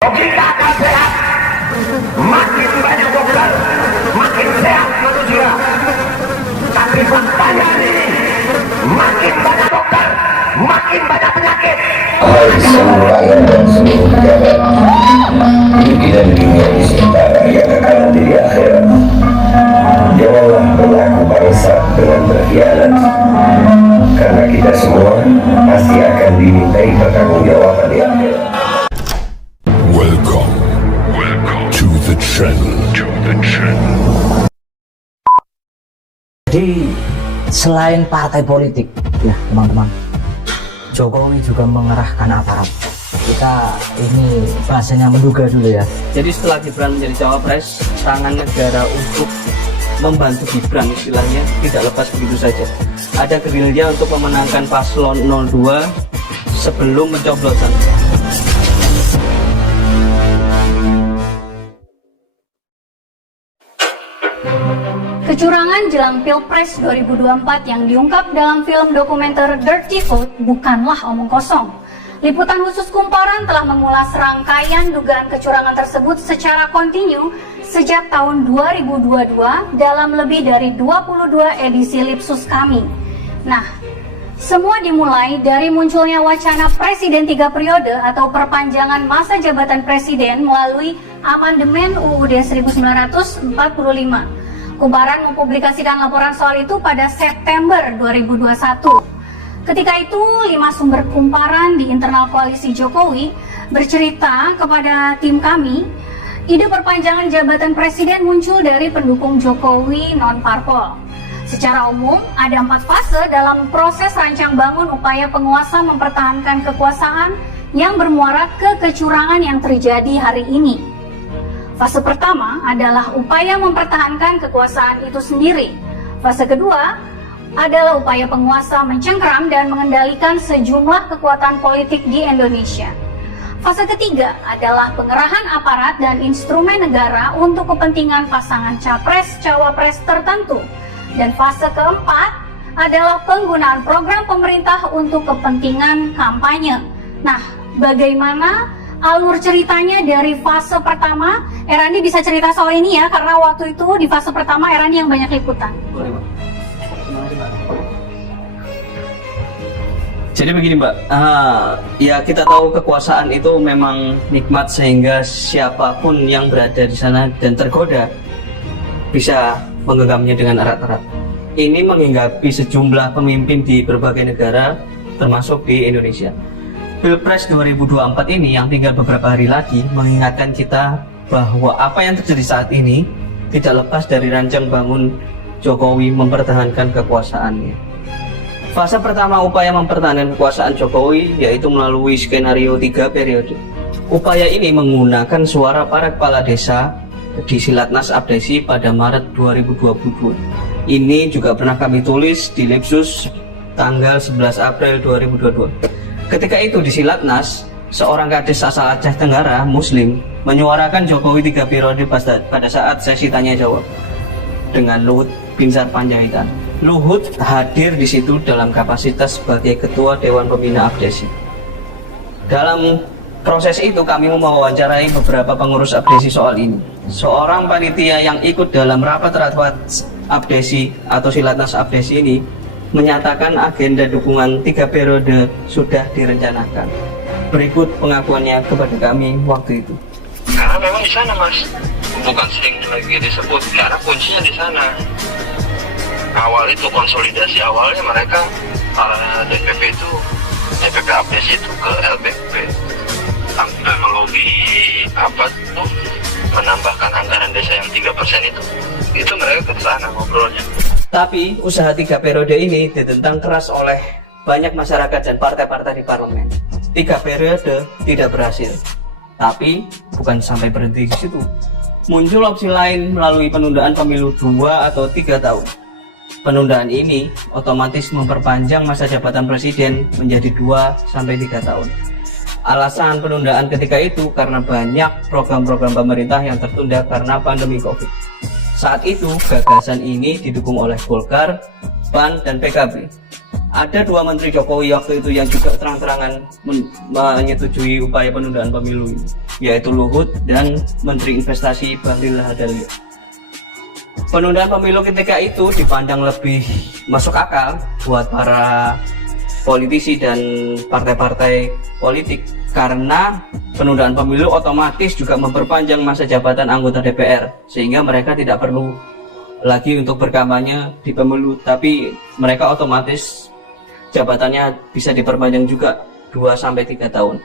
kita akan sehat. Makin banyak dokter makin sehat manusia tapi faktanya ini makin banyak dokter makin banyak penyakit. Hai semua dan seluruh jagat Mimpi dan dunia di sementara yang akan nanti di akhirat Janganlah berlaku bangsa dengan berkhianat Karena kita semua pasti akan dimintai pertanggungjawaban di akhirat Jadi selain partai politik, ya teman-teman, Jokowi juga mengerahkan aparat. Kita ini bahasanya menduga dulu ya. Jadi setelah Gibran menjadi cawapres, tangan negara untuk membantu Gibran istilahnya tidak lepas begitu saja. Ada gerilya untuk memenangkan paslon 02 sebelum mencoblosan. Kecurangan jelang Pilpres 2024 yang diungkap dalam film dokumenter Dirty Vote bukanlah omong kosong. Liputan khusus kumparan telah mengulas rangkaian dugaan kecurangan tersebut secara kontinu sejak tahun 2022 dalam lebih dari 22 edisi Lipsus kami. Nah, semua dimulai dari munculnya wacana Presiden tiga periode atau perpanjangan masa jabatan Presiden melalui amandemen UUD 1945. Kumparan mempublikasikan laporan soal itu pada September 2021. Ketika itu, lima sumber kumparan di internal koalisi Jokowi bercerita kepada tim kami, ide perpanjangan jabatan presiden muncul dari pendukung Jokowi non-parpol. Secara umum, ada empat fase dalam proses rancang bangun upaya penguasa mempertahankan kekuasaan yang bermuara ke kecurangan yang terjadi hari ini. Fase pertama adalah upaya mempertahankan kekuasaan itu sendiri. Fase kedua adalah upaya penguasa mencengkram dan mengendalikan sejumlah kekuatan politik di Indonesia. Fase ketiga adalah pengerahan aparat dan instrumen negara untuk kepentingan pasangan capres-cawapres tertentu. Dan fase keempat adalah penggunaan program pemerintah untuk kepentingan kampanye. Nah, bagaimana alur ceritanya dari fase pertama? Erandi bisa cerita soal ini ya, karena waktu itu di fase pertama Erandi yang banyak liputan. Jadi begini Mbak, Ah, ya kita tahu kekuasaan itu memang nikmat sehingga siapa pun yang berada di sana dan tergoda bisa menggenggamnya dengan erat-erat. Ini menghinggapi sejumlah pemimpin di berbagai negara termasuk di Indonesia. Pilpres 2024 ini yang tinggal beberapa hari lagi mengingatkan kita bahwa apa yang terjadi saat ini tidak lepas dari rancang bangun Jokowi mempertahankan kekuasaannya. Fase pertama upaya mempertahankan kekuasaan Jokowi yaitu melalui skenario tiga periode. Upaya ini menggunakan suara para kepala desa di Silatnas Abdesi pada Maret 2022. Ini juga pernah kami tulis di Lipsus tanggal 11 April 2022. Ketika itu di Silatnas, seorang kades asal Aceh Tenggara, Muslim, menyuarakan Jokowi tiga periode pada, saat sesi tanya jawab dengan Luhut Binsar Panjaitan. Luhut hadir di situ dalam kapasitas sebagai Ketua Dewan Pembina Abdesi. Dalam proses itu kami mewawancarai beberapa pengurus Abdesi soal ini. Seorang panitia yang ikut dalam rapat-rapat Abdesi atau Silatnas Abdesi ini menyatakan agenda dukungan tiga periode sudah direncanakan. Berikut pengakuannya kepada kami waktu itu. karena memang di sana mas. Bukan sering lagi disebut karena kuncinya di sana. Awal itu konsolidasi awalnya mereka para DPP itu DPP APS itu ke LBP sampai melobi apa tuh? Menambahkan anggaran desa yang 3% itu. Itu mereka ke sana ngobrolnya Tapi usaha tiga periode ini ditentang keras oleh banyak masyarakat dan partai-partai di parlemen. Tiga periode tidak berhasil. Tapi bukan sampai berhenti di situ. Muncul opsi lain melalui penundaan pemilu dua atau tiga tahun. Penundaan ini otomatis memperpanjang masa jabatan presiden menjadi 2 sampai 3 tahun. Alasan penundaan ketika itu karena banyak program-program pemerintah yang tertunda karena pandemi Covid. Saat itu gagasan ini didukung oleh Golkar, PAN, dan PKB. Ada dua menteri Jokowi waktu itu yang juga terang-terangan men- menyetujui upaya penundaan pemilu ini. yaitu Luhut dan Menteri Investasi Bahlil Lahadalia. Penundaan pemilu ketika itu dipandang lebih masuk akal buat para politisi dan partai-partai politik karena penundaan pemilu otomatis juga memperpanjang masa jabatan anggota DPR sehingga mereka tidak perlu lagi untuk berkampanye di pemilu tapi mereka otomatis jabatannya bisa diperpanjang juga 2 sampai 3 tahun.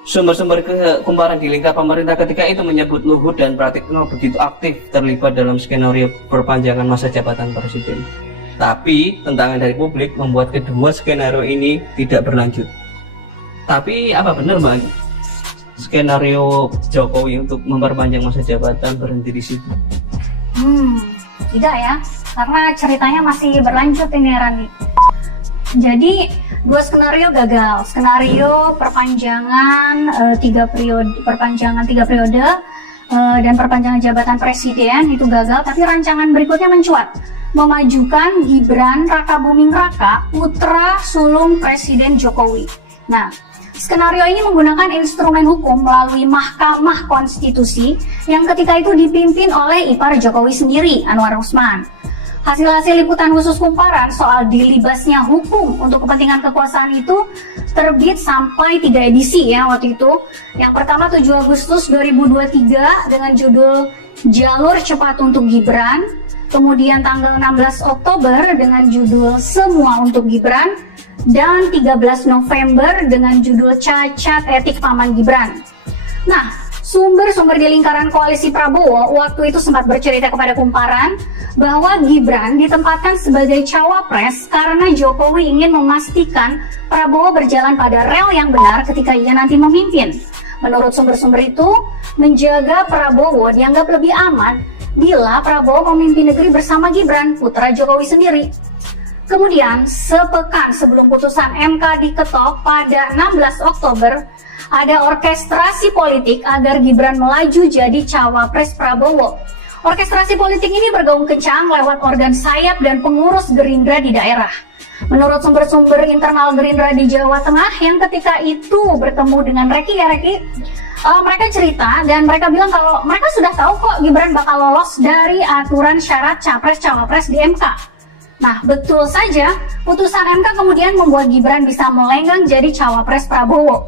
Sumber-sumber ke- kumparan di lingkar pemerintah ketika itu menyebut Luhut dan Pratikno begitu aktif terlibat dalam skenario perpanjangan masa jabatan presiden. Tapi tentangan dari publik membuat kedua skenario ini tidak berlanjut. Tapi apa benar Mbak? Skenario Jokowi untuk memperpanjang masa jabatan berhenti di situ. Hmm, tidak ya, karena ceritanya masih berlanjut ini Rani. Jadi dua skenario gagal. Skenario perpanjangan eh, tiga periode, perpanjangan tiga periode eh, dan perpanjangan jabatan presiden itu gagal. Tapi rancangan berikutnya mencuat, memajukan Gibran Raka Buming Raka putra sulung Presiden Jokowi. Nah, Skenario ini menggunakan instrumen hukum melalui Mahkamah Konstitusi yang ketika itu dipimpin oleh ipar Jokowi sendiri, Anwar Usman. Hasil-hasil liputan khusus kumparan soal dilibasnya hukum untuk kepentingan kekuasaan itu terbit sampai tiga edisi ya waktu itu. Yang pertama 7 Agustus 2023 dengan judul Jalur Cepat untuk Gibran. Kemudian tanggal 16 Oktober dengan judul Semua untuk Gibran dan 13 November dengan judul Cacat Etik Paman Gibran. Nah, sumber-sumber di lingkaran koalisi Prabowo waktu itu sempat bercerita kepada kumparan bahwa Gibran ditempatkan sebagai cawapres karena Jokowi ingin memastikan Prabowo berjalan pada rel yang benar ketika ia nanti memimpin. Menurut sumber-sumber itu, menjaga Prabowo dianggap lebih aman bila Prabowo memimpin negeri bersama Gibran, putra Jokowi sendiri. Kemudian, sepekan sebelum putusan MK diketok pada 16 Oktober, ada orkestrasi politik agar Gibran melaju jadi cawapres Prabowo. Orkestrasi politik ini bergaung kencang lewat organ sayap dan pengurus Gerindra di daerah. Menurut sumber-sumber internal Gerindra di Jawa Tengah yang ketika itu bertemu dengan Reki ya Reki, eh, mereka cerita dan mereka bilang kalau mereka sudah tahu kok Gibran bakal lolos dari aturan syarat capres-cawapres di MK. Nah, betul saja, putusan MK kemudian membuat Gibran bisa melenggang jadi cawapres Prabowo.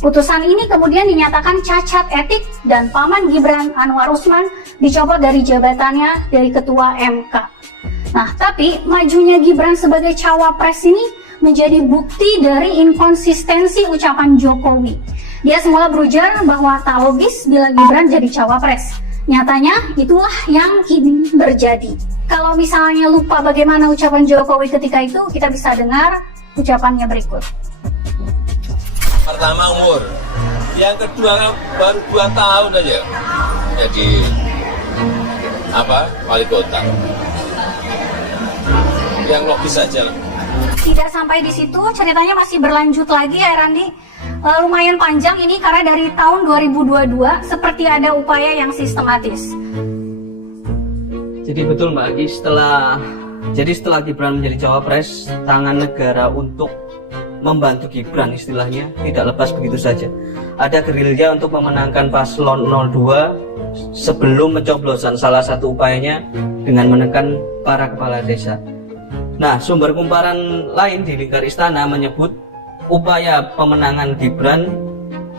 Putusan ini kemudian dinyatakan cacat etik dan paman Gibran Anwar Usman dicopot dari jabatannya dari ketua MK. Nah, tapi majunya Gibran sebagai cawapres ini menjadi bukti dari inkonsistensi ucapan Jokowi. Dia semula berujar bahwa tak logis bila Gibran jadi cawapres. Nyatanya itulah yang kini terjadi. Kalau misalnya lupa bagaimana ucapan Jokowi ketika itu, kita bisa dengar ucapannya berikut. Pertama umur, yang kedua baru dua tahun aja jadi apa wali kota. Yang logis saja lah. Tidak sampai di situ, ceritanya masih berlanjut lagi ya Randi. Eh, lumayan panjang ini karena dari tahun 2022 seperti ada upaya yang sistematis. Jadi betul Mbak Agi setelah jadi setelah Gibran menjadi cawapres, tangan negara untuk membantu Gibran istilahnya tidak lepas begitu saja. Ada gerilya untuk memenangkan paslon 02 sebelum mencoblosan salah satu upayanya dengan menekan para kepala desa. Nah, sumber kumparan lain di lingkar istana menyebut upaya pemenangan Gibran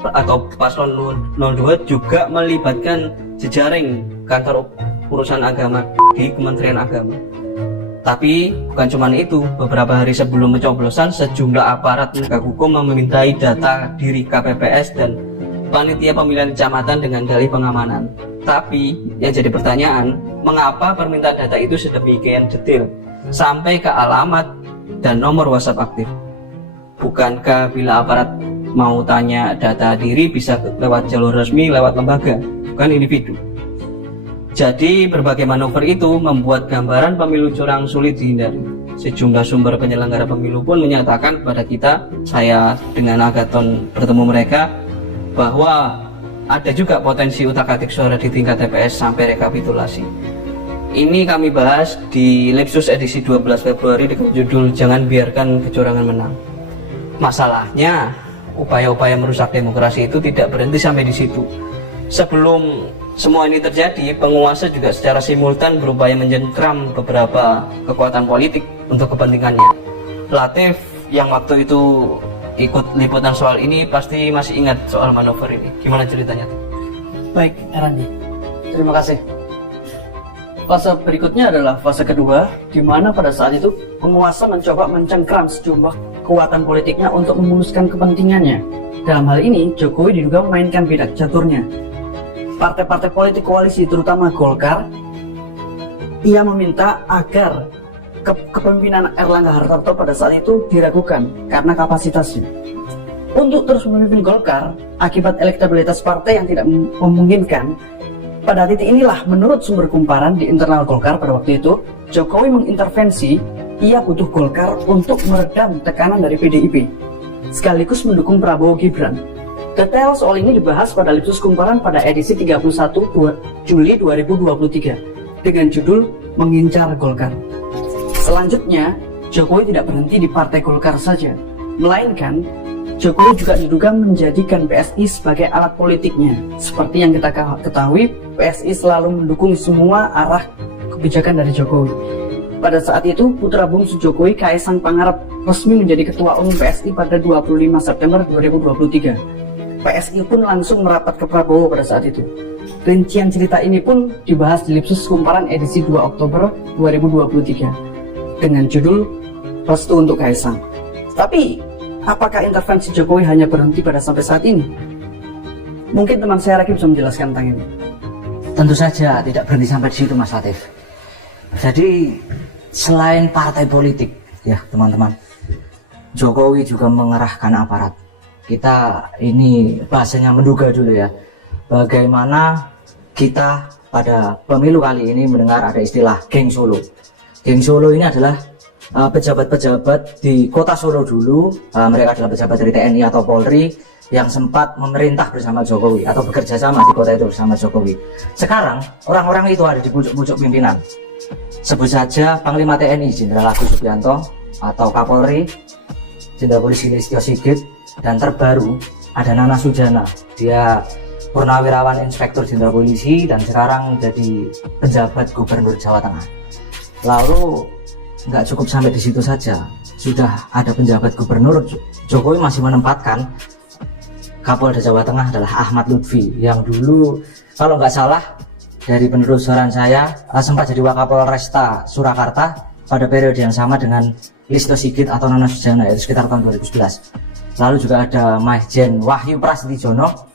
atau paslon 02 juga melibatkan jejaring kantor urusan agama di Kementerian Agama. Tapi bukan cuma itu, beberapa hari sebelum pencoblosan sejumlah aparat penegak hukum memintai data diri KPPS dan panitia pemilihan kecamatan dengan dalih pengamanan. Tapi yang jadi pertanyaan, mengapa permintaan data itu sedemikian detail sampai ke alamat dan nomor WhatsApp aktif? Bukankah bila aparat mau tanya data diri bisa lewat jalur resmi, lewat lembaga, bukan individu? Jadi berbagai manuver itu membuat gambaran pemilu curang sulit dihindari. Sejumlah sumber penyelenggara pemilu pun menyatakan kepada kita, saya dengan Agaton bertemu mereka, bahwa ada juga potensi utak-atik suara di tingkat TPS sampai rekapitulasi. Ini kami bahas di Lipsus edisi 12 Februari dengan judul Jangan Biarkan Kecurangan Menang. Masalahnya, upaya-upaya merusak demokrasi itu tidak berhenti sampai di situ. Sebelum semua ini terjadi, penguasa juga secara simultan berupaya menjengkram beberapa kekuatan politik untuk kepentingannya. Latif yang waktu itu ikut liputan soal ini pasti masih ingat soal manuver ini. Gimana ceritanya? Baik, Erandi. Terima kasih. Fase berikutnya adalah fase kedua, di mana pada saat itu penguasa mencoba mencengkram sejumlah kekuatan politiknya untuk memuluskan kepentingannya. Dalam hal ini, Jokowi diduga memainkan bedak caturnya. Partai-partai politik koalisi, terutama Golkar, ia meminta agar ke- kepemimpinan Erlangga Hartarto pada saat itu diragukan karena kapasitasnya. Untuk terus memimpin Golkar, akibat elektabilitas partai yang tidak mem- memungkinkan, pada titik inilah menurut sumber kumparan di internal Golkar pada waktu itu, Jokowi mengintervensi, ia butuh Golkar untuk meredam tekanan dari PDIP, sekaligus mendukung Prabowo Gibran. Detail soal ini dibahas pada Lipsus Kumparan pada edisi 31 dua- Juli 2023 dengan judul Mengincar Golkar. Selanjutnya, Jokowi tidak berhenti di Partai Golkar saja, melainkan Jokowi juga diduga menjadikan PSI sebagai alat politiknya. Seperti yang kita ketahui, PSI selalu mendukung semua arah kebijakan dari Jokowi. Pada saat itu, putra bungsu Jokowi, Kaisang Pangarep, resmi menjadi ketua umum PSI pada 25 September 2023. PSI pun langsung merapat ke Prabowo pada saat itu. Rincian cerita ini pun dibahas di Lipsus Kumparan edisi 2 Oktober 2023 dengan judul Restu untuk Kaisang. Tapi, apakah intervensi Jokowi hanya berhenti pada sampai saat ini? Mungkin teman saya Raki bisa menjelaskan tentang ini. Tentu saja tidak berhenti sampai di situ Mas Latif. Jadi selain partai politik ya teman-teman, Jokowi juga mengerahkan aparat. Kita ini bahasanya menduga dulu ya, bagaimana kita pada pemilu kali ini mendengar ada istilah geng Solo. Geng Solo ini adalah pejabat-pejabat di kota Solo dulu, uh, mereka adalah pejabat dari TNI atau Polri yang sempat memerintah bersama Jokowi atau bekerja sama di kota itu bersama Jokowi. Sekarang orang-orang itu ada di pucuk-pucuk pimpinan. Sebut saja Panglima TNI Jenderal Agus Subianto atau Kapolri, Jenderal Polisi Listio Sigit, dan terbaru ada Nana Sujana. Dia purnawirawan Inspektur Jenderal Polisi dan sekarang jadi penjabat Gubernur Jawa Tengah. Lalu nggak cukup sampai di situ saja, sudah ada penjabat Gubernur Jokowi masih menempatkan Kapolda Jawa Tengah adalah Ahmad Lutfi yang dulu kalau nggak salah dari penelusuran saya eh, sempat jadi Wakapolresta Surakarta pada periode yang sama dengan Listo Sigit atau Nana Sujana yaitu sekitar tahun 2011. Lalu juga ada Majen Wahyu Prasetyono.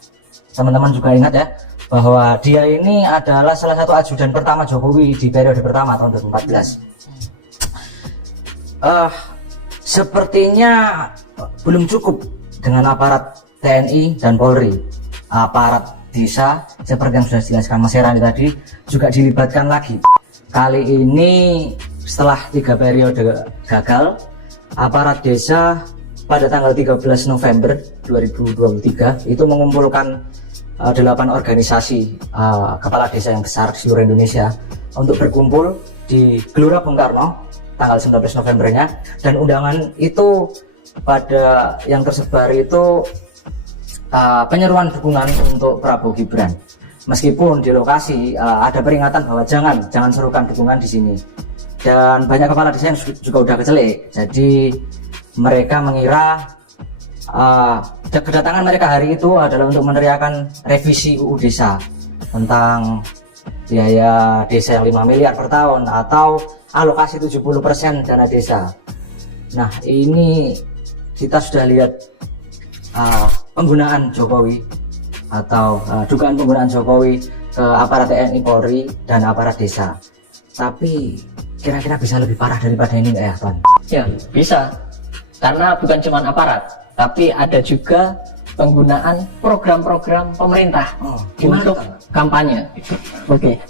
Teman-teman juga ingat ya bahwa dia ini adalah salah satu ajudan pertama Jokowi di periode pertama tahun 2014. Eh, sepertinya belum cukup dengan aparat TNI dan Polri. Aparat desa seperti yang sudah dijelaskan Mas Herani tadi juga dilibatkan lagi. Kali ini setelah tiga periode gagal, aparat desa pada tanggal 13 November 2023 itu mengumpulkan uh, delapan organisasi uh, kepala desa yang besar di seluruh Indonesia untuk berkumpul di Gelora Bung Karno tanggal 19 Novembernya dan undangan itu pada yang tersebar itu uh, penyeruan dukungan untuk Prabowo Gibran. Meskipun di lokasi uh, ada peringatan bahwa jangan jangan serukan dukungan di sini. Dan banyak kepala desa yang juga udah kecelik. Jadi mereka mengira uh, kedatangan mereka hari itu adalah untuk meneriakan revisi UU Desa tentang biaya desa yang 5 miliar per tahun atau alokasi 70% dana desa. Nah, ini kita sudah lihat uh, penggunaan Jokowi atau uh, dugaan penggunaan Jokowi ke aparat TNI Polri dan aparat desa. Tapi kira-kira bisa lebih parah daripada ini nggak ya, Tuan? Ya, bisa. Karena bukan cuma aparat, tapi ada juga penggunaan program-program pemerintah Oh, untuk kampanye. Oke.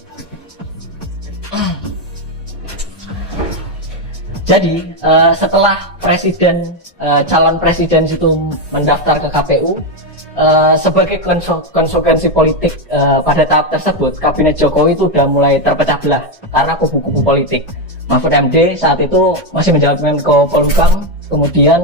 Jadi eh, setelah presiden eh, calon presiden itu mendaftar ke KPU eh, sebagai konsekuensi politik eh, pada tahap tersebut kabinet Jokowi itu sudah mulai terpecah belah karena kubu-kubu politik. Mahfud MD saat itu masih menjabat Menko Polhukam, kemudian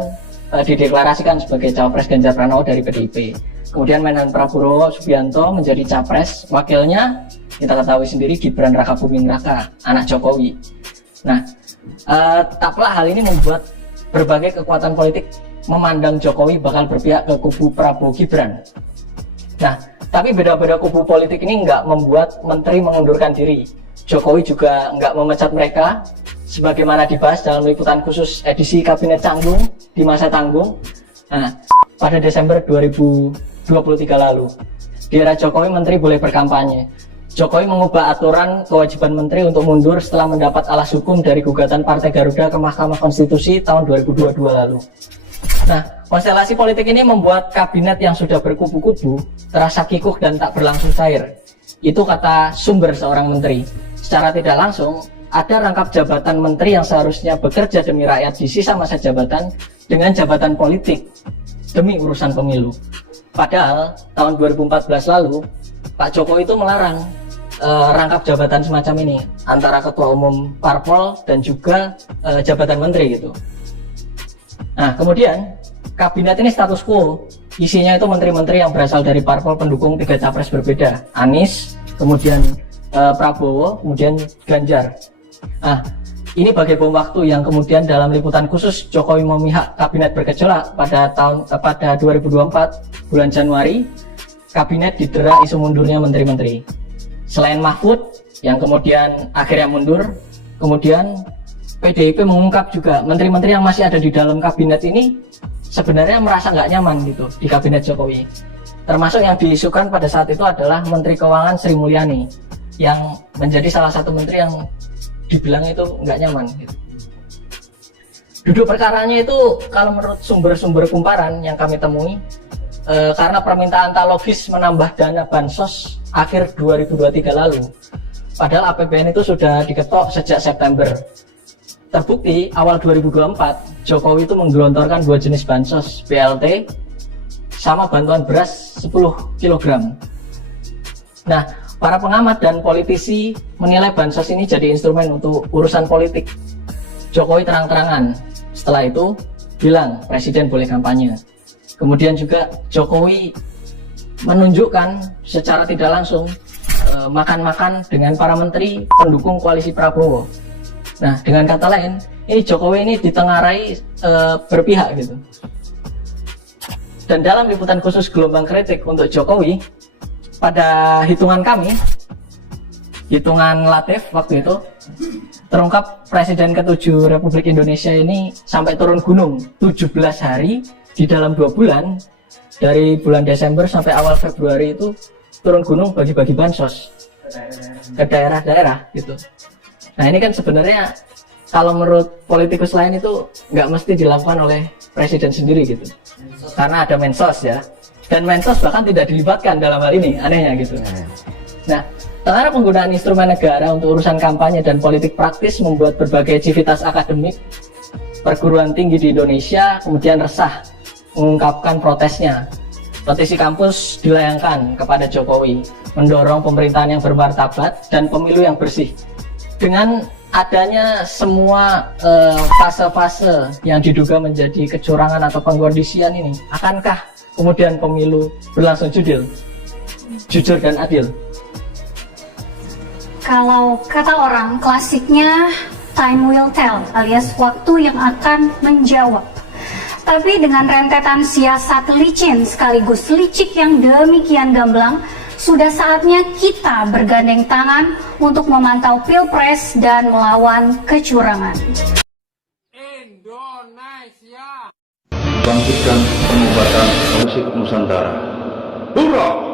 eh, dideklarasikan sebagai cawapres Ganjar Pranowo dari PDIP. Kemudian Menhan Prabowo Subianto menjadi capres, wakilnya kita ketahui sendiri Gibran Raka Buming Raka, anak Jokowi. Nah, eh, taklah hal ini membuat berbagai kekuatan politik memandang Jokowi bakal berpihak ke kubu Prabowo Gibran. Nah, tapi beda-beda kubu politik ini nggak membuat menteri mengundurkan diri. Jokowi juga nggak memecat mereka, sebagaimana dibahas dalam liputan khusus edisi Kabinet Canggung di masa tanggung. Nah, pada Desember 2023 lalu, di era Jokowi menteri boleh berkampanye. Jokowi mengubah aturan kewajiban menteri untuk mundur setelah mendapat alas hukum dari gugatan Partai Garuda ke Mahkamah Konstitusi tahun 2022 lalu. Nah, konstelasi politik ini membuat kabinet yang sudah berkubu-kubu terasa kikuh dan tak berlangsung cair. Itu kata sumber seorang menteri. Secara tidak langsung, ada rangkap jabatan menteri yang seharusnya bekerja demi rakyat di sisa masa jabatan dengan jabatan politik demi urusan pemilu. Padahal tahun 2014 lalu, Pak Jokowi itu melarang eh, rangkap jabatan semacam ini antara ketua umum parpol dan juga eh, jabatan menteri gitu. Nah, kemudian kabinet ini status quo. Isinya itu menteri-menteri yang berasal dari parpol pendukung tiga capres berbeda. Anies, kemudian eh, Prabowo, kemudian Ganjar. Nah, ini bagai bom waktu yang kemudian dalam liputan khusus Jokowi memihak kabinet bergejolak pada tahun eh, pada 2024 bulan Januari kabinet didera isu mundurnya menteri-menteri. Selain Mahfud yang kemudian akhirnya mundur, kemudian PDIP mengungkap juga menteri-menteri yang masih ada di dalam kabinet ini sebenarnya merasa nggak nyaman gitu di kabinet Jokowi. Termasuk yang diisukan pada saat itu adalah Menteri Keuangan Sri Mulyani yang menjadi salah satu menteri yang dibilang itu nggak nyaman gitu. Duduk perkaranya itu kalau menurut sumber-sumber kumparan yang kami temui eh, karena permintaan tak logis menambah dana bansos akhir 2023 lalu. Padahal APBN itu sudah diketok sejak September. Terbukti awal 2024 Jokowi itu menggelontorkan dua jenis bansos BLT sama bantuan beras 10 kg. Nah, para pengamat dan politisi menilai bansos ini jadi instrumen untuk urusan politik. Jokowi terang-terangan. Setelah itu bilang presiden boleh kampanye. Kemudian juga Jokowi menunjukkan secara tidak langsung eh, makan-makan dengan para menteri pendukung koalisi Prabowo. Nah, dengan kata lain, ini Jokowi ini ditengarai eh, berpihak gitu. Dan dalam liputan khusus gelombang kritik untuk Jokowi, pada hitungan kami, hitungan Latif waktu itu, terungkap Presiden ke-7 Republik Indonesia ini sampai turun gunung 17 hari di dalam dua bulan dari bulan Desember sampai awal Februari itu turun gunung bagi-bagi bansos ke daerah-daerah gitu. Nah ini kan sebenarnya kalau menurut politikus lain itu nggak mesti dilakukan oleh presiden sendiri gitu, karena ada mensos ya, dan mensos bahkan tidak dilibatkan dalam hal ini, anehnya gitu. Nah, karena penggunaan instrumen negara untuk urusan kampanye dan politik praktis membuat berbagai civitas akademik perguruan tinggi di Indonesia kemudian resah mengungkapkan protesnya. Petisi kampus dilayangkan kepada Jokowi, mendorong pemerintahan yang bermartabat dan pemilu yang bersih. Dengan adanya semua eh, fase-fase yang diduga menjadi kecurangan atau pengkondisian ini, akankah kemudian pemilu berlangsung judil, jujur dan adil? Kalau kata orang klasiknya time will tell alias waktu yang akan menjawab. Tapi dengan rentetan siasat licin sekaligus licik yang demikian gamblang, sudah saatnya kita bergandeng tangan untuk memantau pilpres dan melawan kecurangan. bangkitkan pengobatan musik Nusantara. Hurrah!